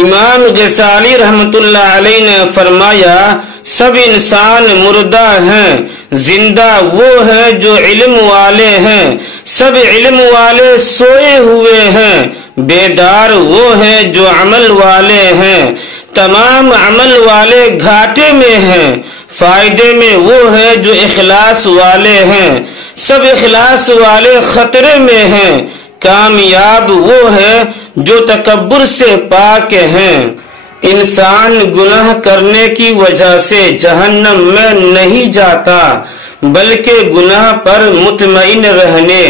امام غزالی رحمت اللہ علیہ نے فرمایا سب انسان مردہ ہیں، زندہ وہ ہیں جو علم والے ہیں، سب علم والے سوئے ہوئے ہیں، بیدار وہ ہیں جو عمل والے ہیں، تمام عمل والے گھاٹے میں ہیں، فائدے میں وہ ہیں جو اخلاص والے ہیں، سب اخلاص والے خطرے میں ہیں، کامیاب وہ ہے جو تکبر سے پاک ہیں۔ انسان گناہ کرنے کی وجہ سے جہنم میں نہیں جاتا، بلکہ گناہ پر مطمئن رہنے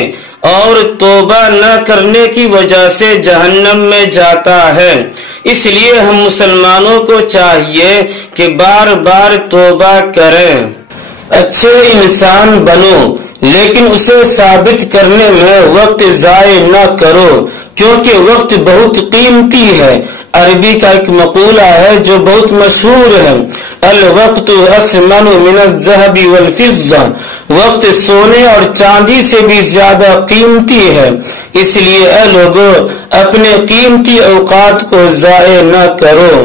اور توبہ نہ کرنے کی وجہ سے جہنم میں جاتا ہے۔ اس لیے ہم مسلمانوں کو چاہیے کہ بار بار توبہ کریں، اچھے انسان بنو، لیکن اسے ثابت کرنے میں وقت ضائع نہ کرو، کیونکہ وقت بہت قیمتی ہے۔ عربی کا ایک مقولہ ہے جو بہت مشہور ہے، الوقت اثمن من الذهب والفضة، وقت سونے اور چاندی سے بھی زیادہ قیمتی ہے، اس لیے اے لوگوں اپنے قیمتی اوقات کو ضائع نہ کرو۔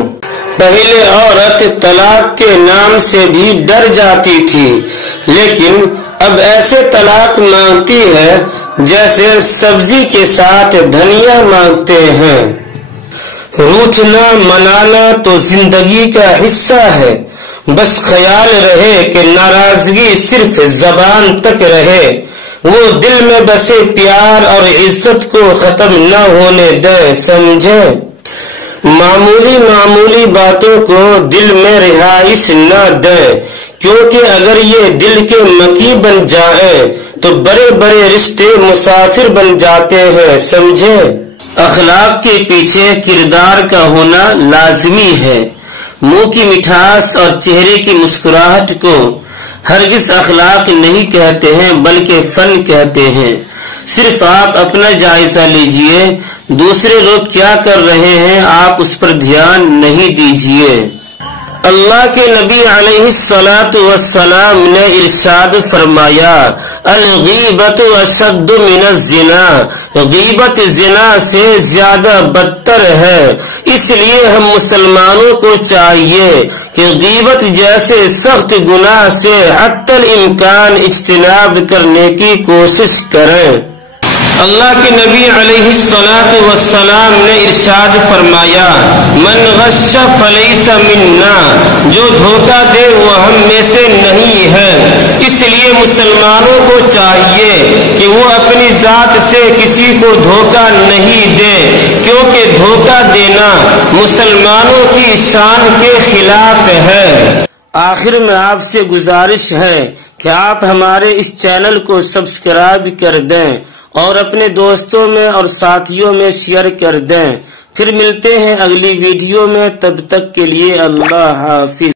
پہلے عورت طلاق کے نام سے بھی ڈر جاتی تھی، لیکن اب ایسے طلاق مانگتی ہے جیسے سبزی کے ساتھ دھنیا مانگتے ہیں۔ روٹھنا منانا تو زندگی کا حصہ ہے، بس خیال رہے کہ ناراضگی صرف زبان تک رہے، وہ دل میں بسے پیار اور عزت کو ختم نہ ہونے دے، سمجھے؟ معمولی باتوں کو دل میں رہائش نہ دے، کیونکہ اگر یہ دل کے مکی بن جائے تو بڑے بڑے رشتے مسافر بن جاتے ہیں، سمجھے؟ اخلاق کے پیچھے کردار کا ہونا لازمی ہے۔ منہ کی مٹھاس اور چہرے کی مسکراہٹ کو ہرگز اخلاق نہیں کہتے ہیں بلکہ فن کہتے ہیں۔ صرف آپ اپنا جائزہ لیجئے، دوسرے لوگ کیا کر رہے ہیں آپ اس پر دھیان نہیں دیجئے۔ اللہ کے نبی علیہ الصلاۃ والسلام نے ارشاد فرمایا، الغیبت اشد من الزنا، غیبت زنا سے زیادہ بدتر ہے۔ اس لیے ہم مسلمانوں کو چاہیے کہ غیبت جیسے سخت گناہ سے حتی الامکان اجتناب کرنے کی کوشش کریں۔ اللہ کے نبی علیہ الصلاۃ والسلام نے ارشاد فرمایا، من غش فلیس منا، جو دھوکہ دے وہ ہم میں سے نہیں ہے۔ اس لیے مسلمانوں کو چاہیے کہ وہ اپنی ذات سے کسی کو دھوکہ نہیں دے، کیونکہ دھوکہ دینا مسلمانوں کی شان کے خلاف ہے۔ آخر میں آپ سے گزارش ہے کہ آپ ہمارے اس چینل کو سبسکرائب کر دیں اور اپنے دوستوں میں اور ساتھیوں میں شیئر کر دیں۔ پھر ملتے ہیں اگلی ویڈیو میں، تب تک کے لیے اللہ حافظ۔